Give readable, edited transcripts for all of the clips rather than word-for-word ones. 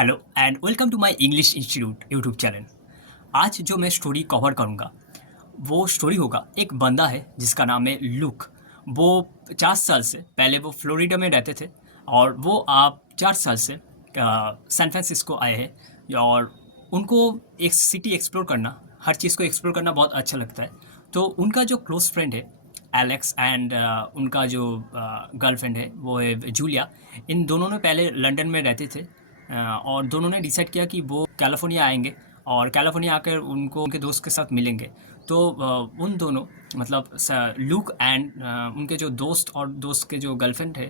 Hello and welcome to my English institute YouTube channel. आज जो मैं स्टोरी कवर करूँगा वो स्टोरी होगा, एक बंदा है जिसका नाम है लुक। वो 50 साल से पहले वो फ्लोरिडा में रहते थे और वो आप 4 साल से सैन फ्रांसिस्को आए हैं और उनको एक सिटी एक्सप्लोर करना, हर चीज़ को एक्सप्लोर करना बहुत अच्छा लगता है। तो उनका जो क्लोज फ्रेंड है एलेक्स एंड उनका जो गर्लफ्रेंड है वो है जूलिया। इन दोनों ने पहले लंदन में रहते थे और दोनों ने डिसाइड किया कि वो कैलिफोर्निया आएंगे और कैलिफोर्निया आकर उनको उनके दोस्त के साथ मिलेंगे। तो उन दोनों मतलब लूक एंड उनके जो दोस्त और दोस्त के जो गर्लफ्रेंड है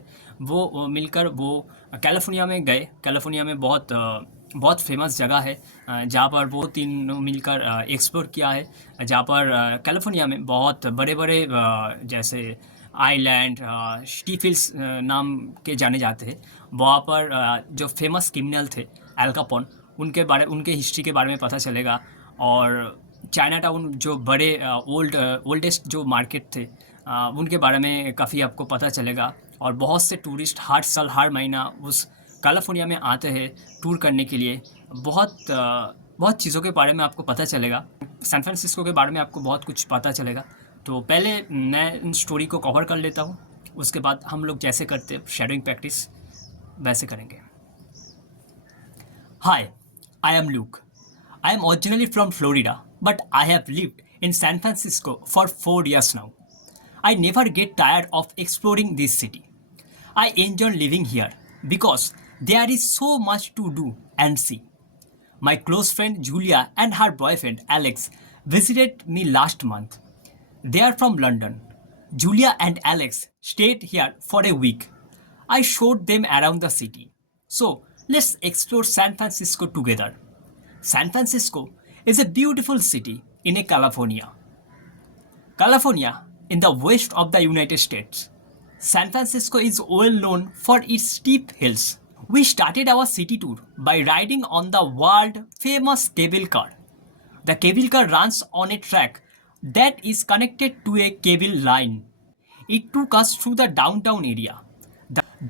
वो मिलकर वो कैलिफोर्निया में गए। कैलिफोर्निया में बहुत फेमस जगह है जहाँ पर वो तीनों मिलकर एक्सप्लोर किया है। जहाँ पर कैलिफोर्निया में बहुत बड़े बड़े जैसे आइलैंड स्टीफिल्स नाम के जाने जाते हैं। वहाँ पर जो फेमस क्रिमिनल थे एल कैपोन, उनके हिस्ट्री के बारे में पता चलेगा। और चाइना टाउन जो बड़े ओल्डेस्ट जो मार्केट थे उनके बारे में काफ़ी आपको पता चलेगा। और बहुत से टूरिस्ट हर साल हर महीना उस कैलिफोर्निया में आते हैं टूर करने के लिए। बहुत चीज़ों के बारे में आपको पता चलेगा। सैन फ्रांसिस्को के बारे में आपको बहुत कुछ पता चलेगा। तो पहले मैं इन स्टोरी को कवर कर लेता हूँ, उसके बाद हम लोग जैसे करते हैं शेडोइंग प्रैक्टिस वैसे करेंगे। Hi, I am Luke. I am originally from Florida, but I have lived in San Francisco for 4 years now. I never get tired of exploring this city. I enjoy living here because there is so much to do and see. My close friend Julia and her boyfriend Alex visited me last month. They are from London. Julia and Alex stayed here for a week. I showed them around the city. So let's explore San Francisco together. San Francisco is a beautiful city in California. California, in the west of the United States. San Francisco is well known for its steep hills. We started our city tour by riding on the world famous cable car. The cable car runs on a track that is connected to a cable line. It took us through the downtown area.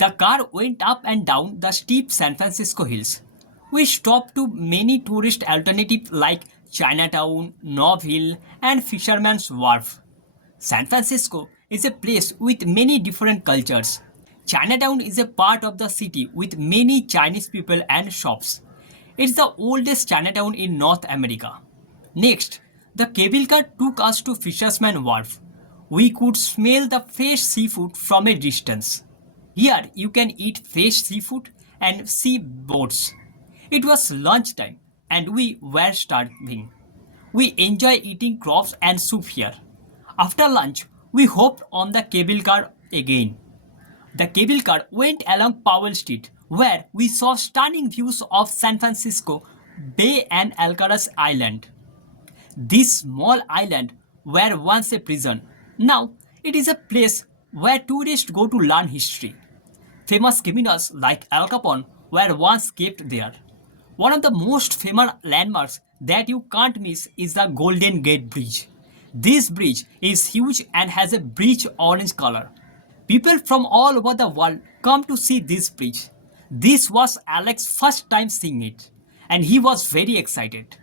The car went up and down the steep San Francisco hills. We stopped to many tourist alternatives like Chinatown, Nob Hill, and Fisherman's Wharf. San Francisco is a place with many different cultures. Chinatown is a part of the city with many Chinese people and shops. It's the oldest Chinatown in North America. Next, the cable car took us to Fisherman's Wharf. We could smell the fresh seafood from a distance. Here you can eat fresh seafood and see boats. It was lunchtime and we were starving. We enjoy eating crops and soup here. After lunch, we hopped on the cable car again. The cable car went along Powell Street, where we saw stunning views of San Francisco Bay and Alcaraz Island. This small island were once a prison. Now it is a place where tourists go to learn history. Famous criminals like Al Capone were once kept there. One of the most famous landmarks that you can't miss is the Golden Gate Bridge. This bridge is huge and has a rich orange color. People from all over the world come to see this bridge. This was Alex's first time seeing it, and he was very excited.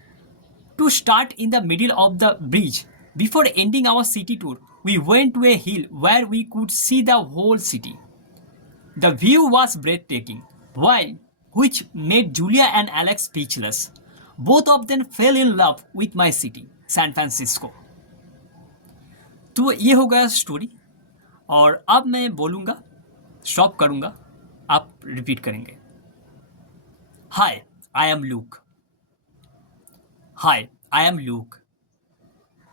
To start in the middle of the bridge, before ending our city tour, we went to a hill where we could see the whole city. The view was breathtaking, wild, which made Julia and Alex speechless. Both of them fell in love with my city, San Francisco. तो ये हो गया story और अब मैं बोलूँगा, stop करूँगा, आप रिपीट करेंगे। Hi, I am Luke. Hi, I am Luke.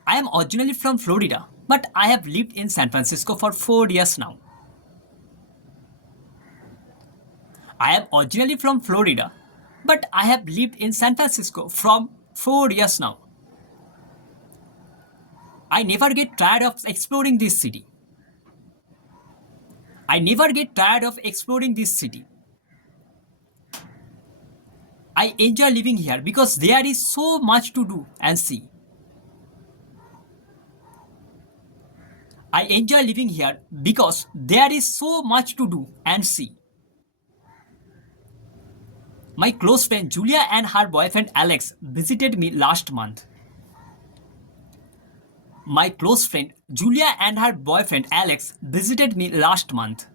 I am originally from Florida, but I have lived in San Francisco for 4 years now. I am originally from Florida, but I have lived in San Francisco from 4 years now. I never get tired of exploring this city. I never get tired of exploring this city. I enjoy living here because there is so much to do and see. I enjoy living here because there is so much to do and see. My close friend Julia and her boyfriend Alex visited me last month. My close friend Julia and her boyfriend Alex visited me last month.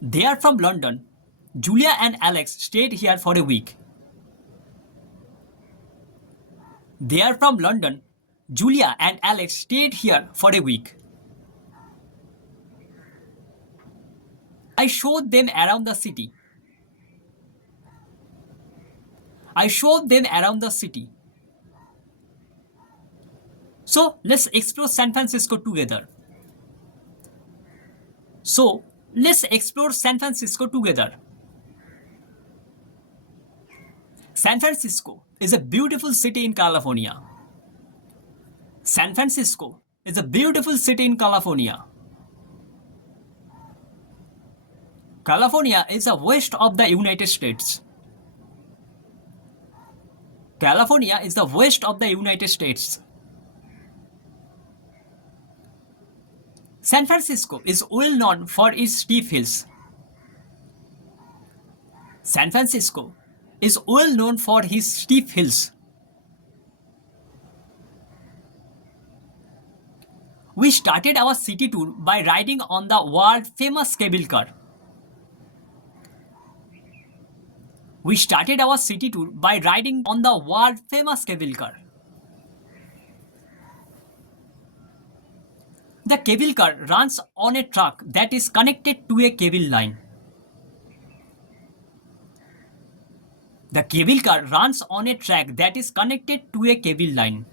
They are from London. Julia and Alex stayed here for a week. They are from London. Julia and Alex stayed here for a week. I showed them around the city. I showed them around the city. So let's explore San Francisco together. So let's explore San Francisco together. San Francisco is a beautiful city in California. San Francisco is a beautiful city in California. California is the west of the United States. California is the west of the United States. San Francisco is well known for its steep hills. San Francisco is well known for its steep hills. We started our city tour by riding on the world famous cable car. We started our city tour by riding on the world famous cable car. The cable car runs on a track that is connected to a cable line. The cable car runs on a track that is connected to a cable line.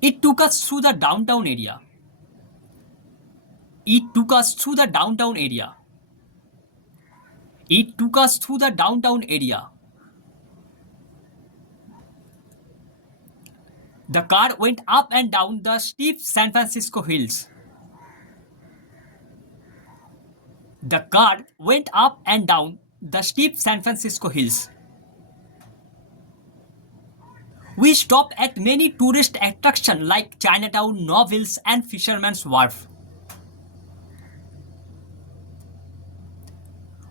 It took us through the downtown area. It took us through the downtown area. It took us through the downtown area. The car went up and down the steep San Francisco hills. The car went up and down the steep San Francisco hills. We stopped at many tourist attractions like Chinatown, Novels, and Fisherman's Wharf.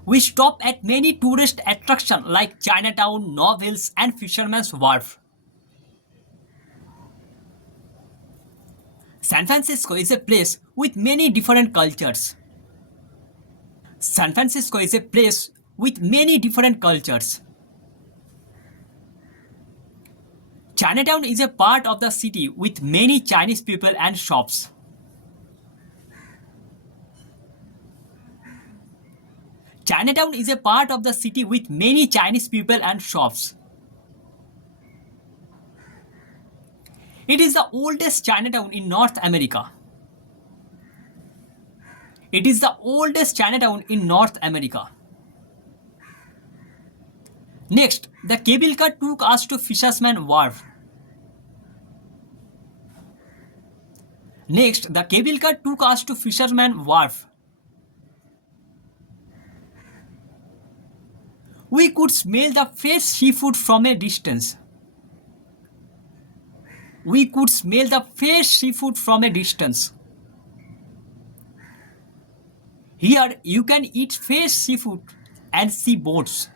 We stopped at many tourist attractions like Chinatown, Novels, and Fisherman's Wharf. San Francisco is a place with many different cultures. San Francisco is a place with many different cultures. Chinatown is a part of the city with many Chinese people and shops. Chinatown is a part of the city with many Chinese people and shops. It is the oldest Chinatown in North America. It is the oldest Chinatown in North America. Next, the cable car took us to Fisherman's Wharf. Next, the cable car took us to Fisherman's Wharf. We could smell the fresh seafood from a distance. We could smell the fresh seafood from a distance. Here you can eat fresh seafood and see boats.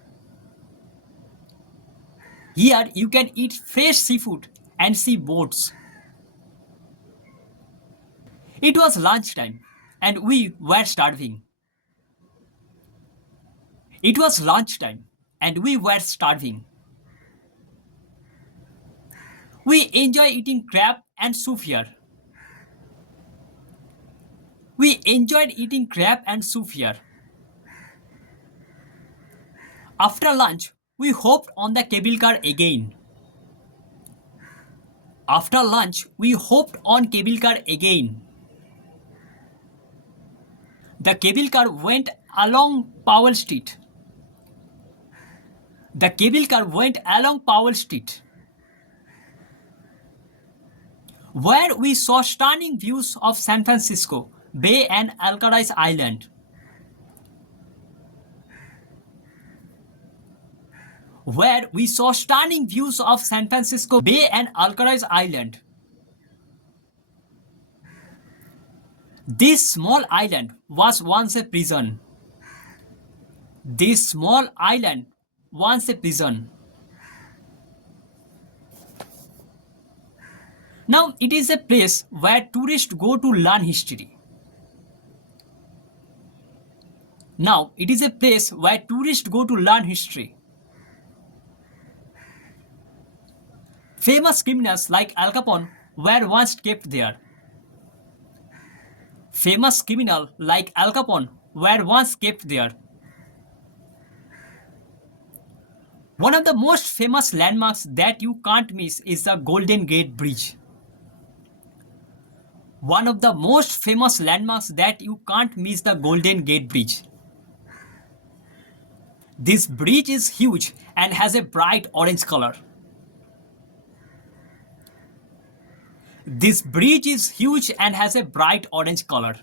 Here you can eat fresh seafood and see boats. It was lunchtime and we were starving. It was lunchtime and we were starving. We enjoy eating crab and soup here. We enjoyed eating crab and soup here. After lunch, we hopped on the cable car again. After lunch, we hopped on cable car again. The cable car went along Powell Street. The cable car went along Powell Street, where we saw stunning views of San Francisco Bay and Alcatraz Island. Where we saw stunning views of San Francisco Bay and Alcatraz Island. This small island was once a prison. This small island once a prison. Now it is a place where tourists go to learn history. Now it is a place where tourists go to learn history. Famous criminals like Al Capone were once kept there. Famous criminal like Al Capone were once kept there. One of the most famous landmarks that you can't miss is the Golden Gate Bridge. One of the most famous landmarks that you can't miss the Golden Gate Bridge. This bridge is huge and has a bright orange color. This bridge is huge and has a bright orange color.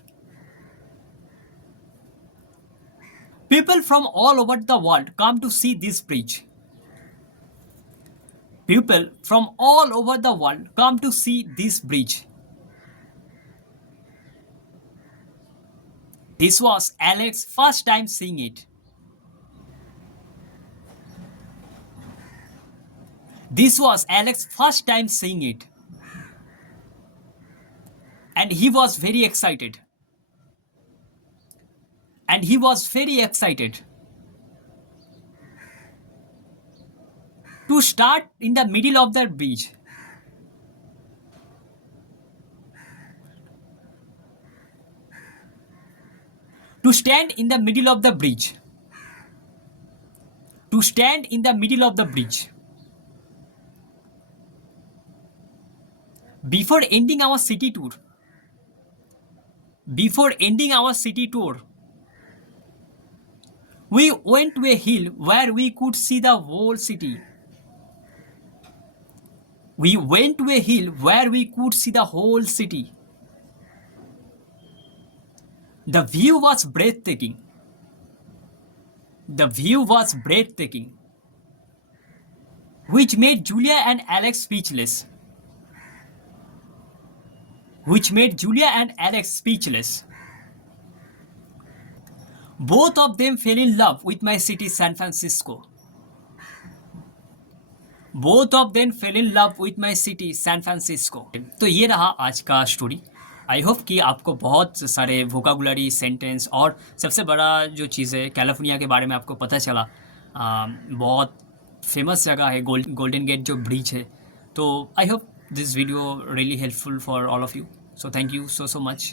People from all over the world come to see this bridge. People from all over the world come to see this bridge. This was Alex's first time seeing it. This was Alex's first time seeing it. And he was very excited. And he was very excited. To start in the middle of the bridge. To stand in the middle of the bridge. To stand in the middle of the bridge. Before ending our city tour. Before ending our city tour. We went to a hill where we could see the whole city. We went to a hill where we could see the whole city. The view was breathtaking. The view was breathtaking. Which made Julia and Alex speechless. Which made Julia and Alex speechless. Both of them fell in love with my city, San Francisco. Both of them fell in love with my city, San Francisco. तो ये रहा आज का story. I hope कि आपको बहुत सारे vocabulary sentence और सबसे बड़ा जो चीज़ है कैलिफोर्निया के बारे में आपको पता चला. बहुत फेमस जगह है गोल्डन गेट जो ब्रिज है. तो I hope this video really helpful for all of you. So thank you so much.